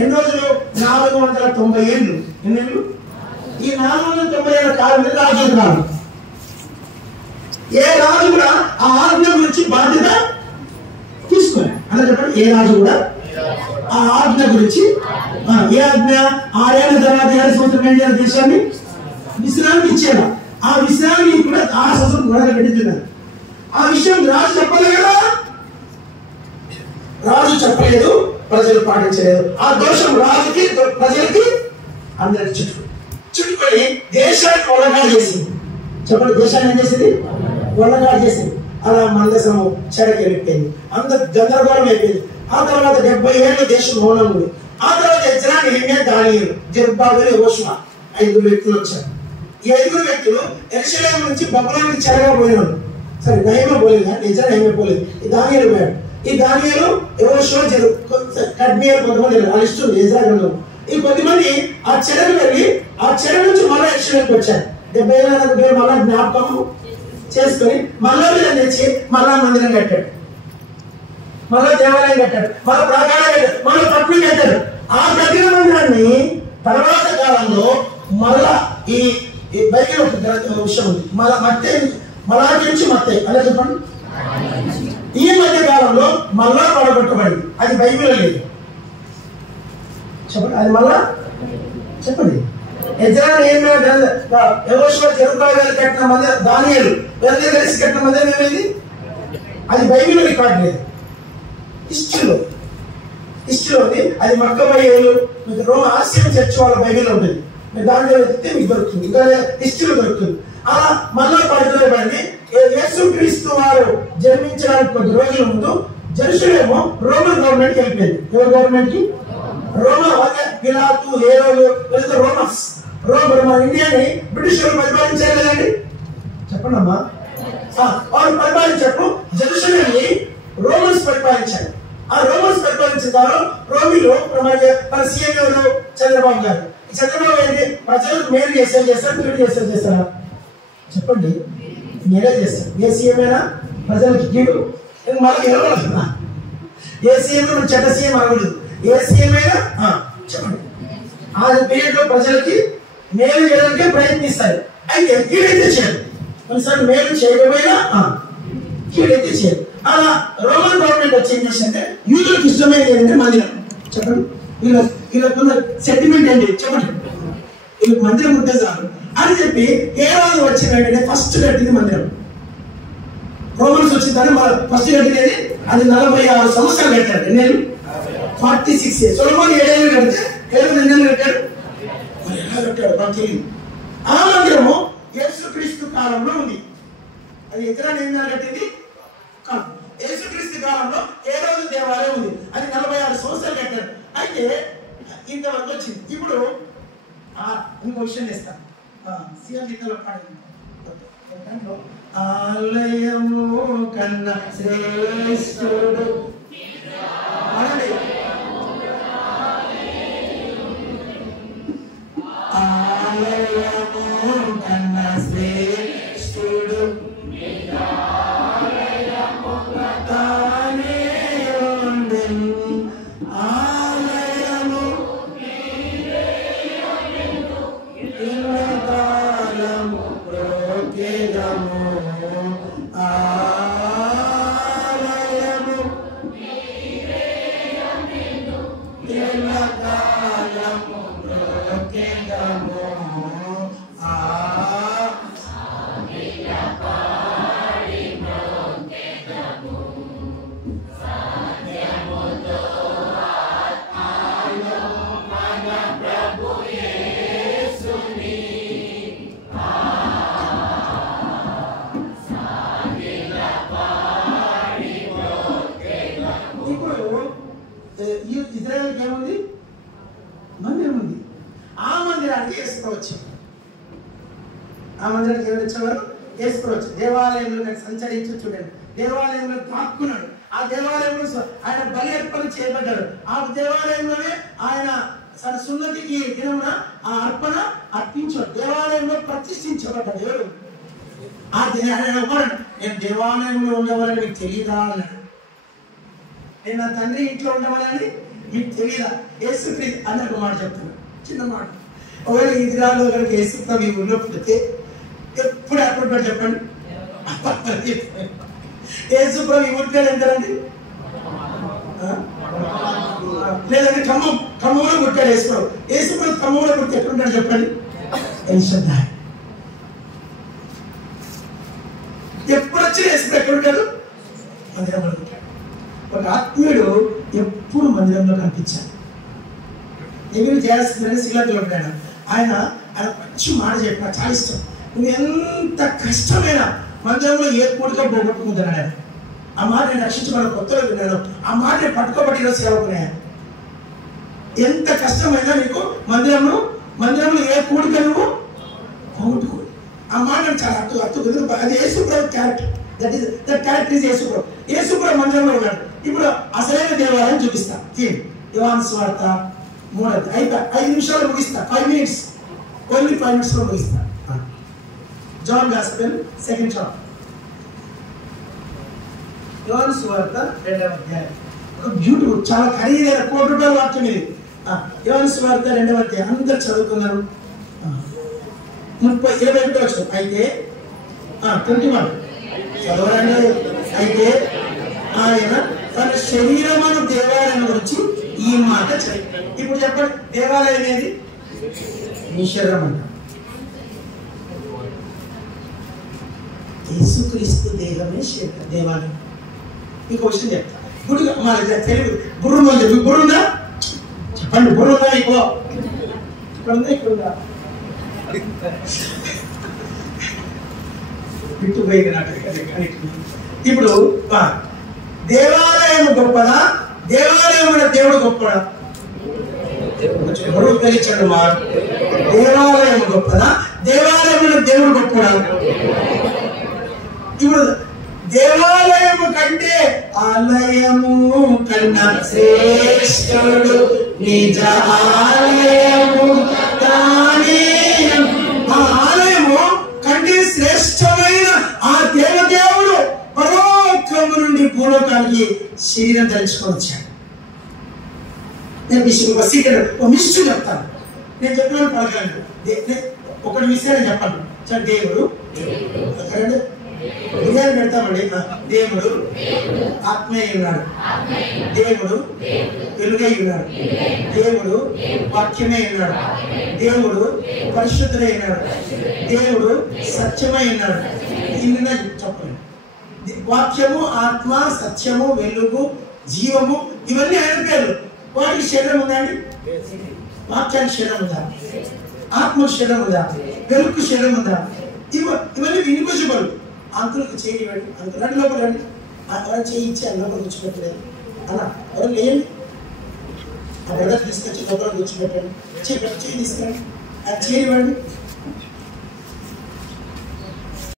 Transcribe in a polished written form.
ఎన్ని రోజులు? 490 ఏళ్ళు. ఎన్ని ఏళ్ళు? ఈ 490 ఏళ్ళ కాలం మీద రాజు కాలం. ఏ రాజు కూడా ఆ ఆజ్ఞ గురించి బాధ్యత తీసుకోలేదు. అలా చెప్పండి, ఏ రాజు కూడా ఆ ఆజ్ఞ గురించి, ఏ ఆజ్ఞ? 6 ఏళ్ళ తర్వాత 7 సంవత్సరం ఏం చేయాలి? దేశాన్ని విశ్రాంతి ఇచ్చేలా. ఆ విశ్రాంతి కూడా 6 సంవత్సరం కూడా పెడుతున్నారు. ఆ విషయం రాజు చెప్పలేదు కదా, రాజు చెప్పలేదు, ప్రజలు పాటించలేదు. ఆ దోషం రాజుకి, ప్రజలకి, అందరికి చుట్టుకొని దేశాన్ని ఒళ్ళగాడు చేసింది. చెప్పండి, దేశాన్ని ఏం చేసింది? ఒళ్ళగాడు చేసింది. అలా మందసము చెడకి వెళ్ళిపోయింది, అంత గందరగోళం అయిపోయింది. ఆ తర్వాత 70 ఏళ్ళు దేశం మౌనం ఉంది. ఆ తర్వాత ఎజ్రా, నెహెమ్యా, దానియేలు, జెరుబ్బాబెలు, యెహోషువ 5 వ్యక్తులు వచ్చారు. ఈ 5 వ్యక్తులు యెరూషలేము నుంచి బబులోనికి చెరగా పోయినారు. సరే, నెహెమ్యా పోలేదు, ఎజ్రా, నెహెమ్యా పోలేదు, ఈ దానియేలు పోయాడు. ఈ దానియేలు, యెహోషువ, కద్మియేలు కొంతమంది అలిస్టు ఎజ్రా గ్రంథం. ఈ కొద్దిమంది ఆ చెరకు వెళ్ళి ఆ చెర నుంచి మళ్ళీ యెరూషలేముకి వచ్చారు. 70 ఏళ్ళ మళ్ళా జ్ఞాపకం చేసుకొని మళ్ళా తెచ్చి మళ్ళా మందిరం కట్టాడు, మళ్ళా దేవాలయం కట్టాడు, మళ్ళా ప్రాకారం కట్టాడు, మళ్ళీ పట్నం కట్టాడు. ఆ కట్టిన మందిరాన్ని తర్వాత కాలంలో మళ్ళా ఈ బైబిల్ ఒక విషయం ఉంది, మలాకి నుంచి మత్తయి, అలా చెప్పండి. ఈ మధ్య కాలంలో మళ్ళా పడగొట్టబడింది. అది బైబిల్ లేదు, చెప్పండి. అది మళ్ళా చెప్పండి. ఎజ్రా, నెహెమ్యా, యెహోషువ, జెరుబ్బాబెలు కట్టిన మందిరం, దానియేలు వీళ్ళందరూ కలిసి కట్టిన మందిరం ఏమైంది? అది బైబిల్ రికార్డ్ లేదు, హిస్టరీలో ఉంది. అది మక్కబయేలు, మీకు రోమ ఆసియన్ చర్చ్ వాళ్ళ బైబిల్ ఉంటుంది, మీరు దాంట్లో వెతికితే మీకు దొరుకుతుంది, ఇంకా హిస్టరీలో దొరుకుతుంది. అలా మళ్ళా పడుతుంది. యేసుక్రీస్తు వారు జన్మించడానికి కొద్ది రోజుల ముందు జెరూసలేము రోమన్ గవర్నమెంట్కి వెళ్ళిపోయింది. ఎవరి గవర్నమెంట్కి? రోమా. పిలాతు, హేరోదు, రోమన్స్. మన ఇండియాని బ్రిటిష్ వాళ్ళు పరిపాలించారు కదండి, చెప్పండి అమ్మా. వాళ్ళు పరిపాలించినప్పుడు జెరూసలేంని రోమన్స్ పరిపాలించారు. ఆ రోమన్స్ పరిపాలించిన ద్వారా రోమిలో మన సీఎం ఎవరు? చంద్రబాబు గారు. చంద్రబాబు ఏంటి? ప్రజలకు మేలు చేస్తారు, కీడు చేస్తారా? చెప్పండి, మేలే చేస్తారు. ఏ సీఎం అయినా ప్రజలకు కీడు మనకి నిలబడుతుందా? ఏ సీఎం చెడ్డ సీఎం అనకూడదు. ఏ సీఎం అయినా చెప్పండి, ఆ పీరియడ్ లో ప్రజలకి మేలు చేయడానికే ప్రయత్నిస్తారు. అయితే కీడైతే చేయరు, కొన్నిసార్లు మేలు చేయకపోయినా కీడైతే చేయరు. అలా రోమన్ గవర్నమెంట్ వచ్చి ఏం చేసిందంటే యూదులకు ఇష్టమైనది ఏంటంటే మందిరం. చెప్పండి, వీళ్ళకున్న సెంటిమెంట్ ఏంటి? చెప్పండి, వీళ్ళకి మందిరం ఉంటే చాలు అని చెప్పి ఏ రోజు వచ్చిన వెంటనే ఫస్ట్ కట్టింది మందిరం. రోమన్స్ వచ్చిన తర్వాత ఫస్ట్ కట్టినది అది 46 సంవత్సరాలు కట్టాడు. ఎన్నేళ్ళు? 46 years. సొలొమోను 7 ఏళ్ళు కడితే 7 ఎన్నేళ్ళు కట్టాడు? మరి ఎలా కట్టాడు నాకు తెలియదు. ఆ మందిరము యేసుక్రీస్తు కాలంలో ఉంది. అది ఎజ్రా, నెహెమ్యా కట్టింది కాదు. యేసుక్రీస్తు కాలంలో ఏ రోజు దేవాలయం ఉంది, అది 46 సంవత్సరాలు కట్టాడు. అయితే ఇంతవరకు వచ్చింది. ఇప్పుడు ఇంకో విషయం చేస్తాను. సీఎం గీతలో పాడింది, ఆలయము కన్నా శ్రేష్ఠుడు. ఆలయము కన్నా శ్రేష్ఠుడు తానే ఉండెను. ఆలయము ఇల్లకాలము ప్రోకేదము. ఆలయము ఇల్లకాలము ప్రోకేదము. ఇజ్రాయెల్కి ఏముంది? మందిరం ఉంది. ఆ మందిరానికి వేసుకోవచ్చు. ఆ మందిరానికి ఎవరు వచ్చేవారు? వేసుకోవచ్చు. దేవాలయంలో సంచరించి చూడండి, దేవాలయంలో తాక్కున్నాడు. ఆ దేవాలయంలో ఆయన బలి అర్పణ చేయబడ్డాడు. ఆ దేవాలయంలోనే ఆయన సున్నతికి దినమున ఆ అర్పణ అర్పించాడు. దేవాలయంలో ప్రతిష్ఠించబడ్డాడు. ఎవరు? ఆ నేను దేవాలయంలో ఉండేవాళ్ళని మీకు తెలియదా అన్నాడు. నేను నా తండ్రి ఇంట్లో ఉండవాలని మీకు తెలియదా? యేసుక్రీస్తు అని ఒక మాట చెప్తున్నా, చిన్న మాట. ఒకవేళ ఈ దినాల్లో కనుక యేసుక్రీస్తు మీ ఊళ్ళో పుడితే ఎప్పుడు ఎప్పుడు చెప్పండి, యేసుప్రభు ఈ ఊరి పేరు ఎంటారండి? లేదంటే ఖమ్మంలో పుట్టాడు యేసుప్రభు. యేసుప్రభు ఖమ్మంలో పుట్టి ఎక్కడుంటాడు చెప్పండి? ఎప్పుడు వచ్చి యేసుప్రభు ఎక్కడుంటాడు? మందిరంలో ఉంటాడు. ఒక ఆత్మీయుడు ఎప్పుడు మందిరంలో కనిపించాడు. నేను చేయాల్సిందని శ్రీలంకలో ఉంటాడు. ఆయన మంచి మాట చెప్పిన చాలా ఇష్టం. నువ్వు ఎంత కష్టమైన మందిరంలో ఏ కూడిక పోగొట్టుకుంటాను ఆయన. ఆ మాట నేను రక్షించుకోవడం కొత్తగా విన్నాను. ఆ మాట నేను పట్టుకోబట్టిన సేవకున్నాను. ఎంత కష్టమైనా నీకు మందిరంలో ఏ కూడిక నువ్వు పోగొట్టుకో. ఆ మాట చాలా అర్థం. అది యేసుప్రభు క్యారెక్టర్. దట్ క్యారెక్టర్ ఇస్ యేసుప్రభు. యేసుప్రభు మందిరంలో ఉన్నాడు. ఇప్పుడు అసలైన దేవాలయం చూపిస్తా. యోహాను సువార్త 5 నిమిషాలు ముగిస్తా. 5 minutes, ఓన్లీ 5 minutes లో ముగిస్తా. John gospel 2nd chapter. యోహాను సువార్త 2వ అధ్యాయం. ఒక బ్యూటిఫుల్, చాలా ఖరీదైన ₹1,00,00,000 వాక్యం ఇది. యోహాను సువార్త 2వ అధ్యాయం అందరు చదువుకున్నారు. 21 వచ్చిన అయితే 21 చదవరండి. అయితే ఆయన తన శరీరమును దేవాలయం గురించి ఈ మాట చదివి. ఇప్పుడు చెప్పండి, దేవాలయం ఏది? నీ శరీరం అంట. యేసుక్రీస్తు దేహమే దేవాలయం. ఇంకో విషయం చెప్తా. గుడి మన తెలుగు గుర్రం అని చెప్పి గుర్రుందా చెప్పండి. గుర్రుందా? ఇక్కడ ఉందా? ఇక్కడ ఉందా? ఇప్పుడు దేవాలయం గొప్పదా? దేవాలయం దేవుడు గొప్పదా? తెలియచండి మా దేవాలయం గొప్పదా? దేవాలయం దేవుడు గొప్పదా? ఇప్పుడు దేవాలయము కంటే ఆలయము కన్నా శ్రేష్ఠుడు నిజ ఆలయము. ఆ ఆలయము కంటే శ్రేష్టమైన ఆ దేవదేవుడు పరలోకము నుండి భూలోకానికి శరీరం ధరించుకొని వచ్చాడు. నేను మిస్టు చెప్తాను. నేను చెప్పిన పలకండి. ఒకటి విషయాన్ని చెప్పండి. దేవుడు ఉదయాన్ని పెడతామండి. దేవుడు ఆత్మీయ ఉన్నాడు. దేవుడు వెలుగై ఉన్నాడు. దేవుడు వాక్యమై ఉన్నాడు. దేవుడు పరిశుద్ధుడై ఉన్నాడు. దేవుడు సత్యమై ఉన్నాడు. ఇన్ని చెప్పండి. వాక్యము, ఆత్మ, సత్యము, వెలుగు, జీవము ఇవన్నీ ఆయన పేర్లు. వాటికి శరీరం ఉందండి? వాక్యానికి శరీరం ఉందా? ఆత్మకు శరీరం ఉందా? వెలుగుకు శరీరం ఉందా? ఇవన్నీ ఇన్విజిబుల్. అంకులకు చేయనివ్వండి. అంకులు రండి, లోపల రండి. ఎవరైనా చేయి ఇచ్చి లోపల కూర్చోబెట్టలేదు అన్న. ఎవరు లేయండి. ఆ బ్రదర్ తీసుకొచ్చి లోపల కూర్చోబెట్టండి. చేయి తీసుకురండి. అది చేయనివ్వండి.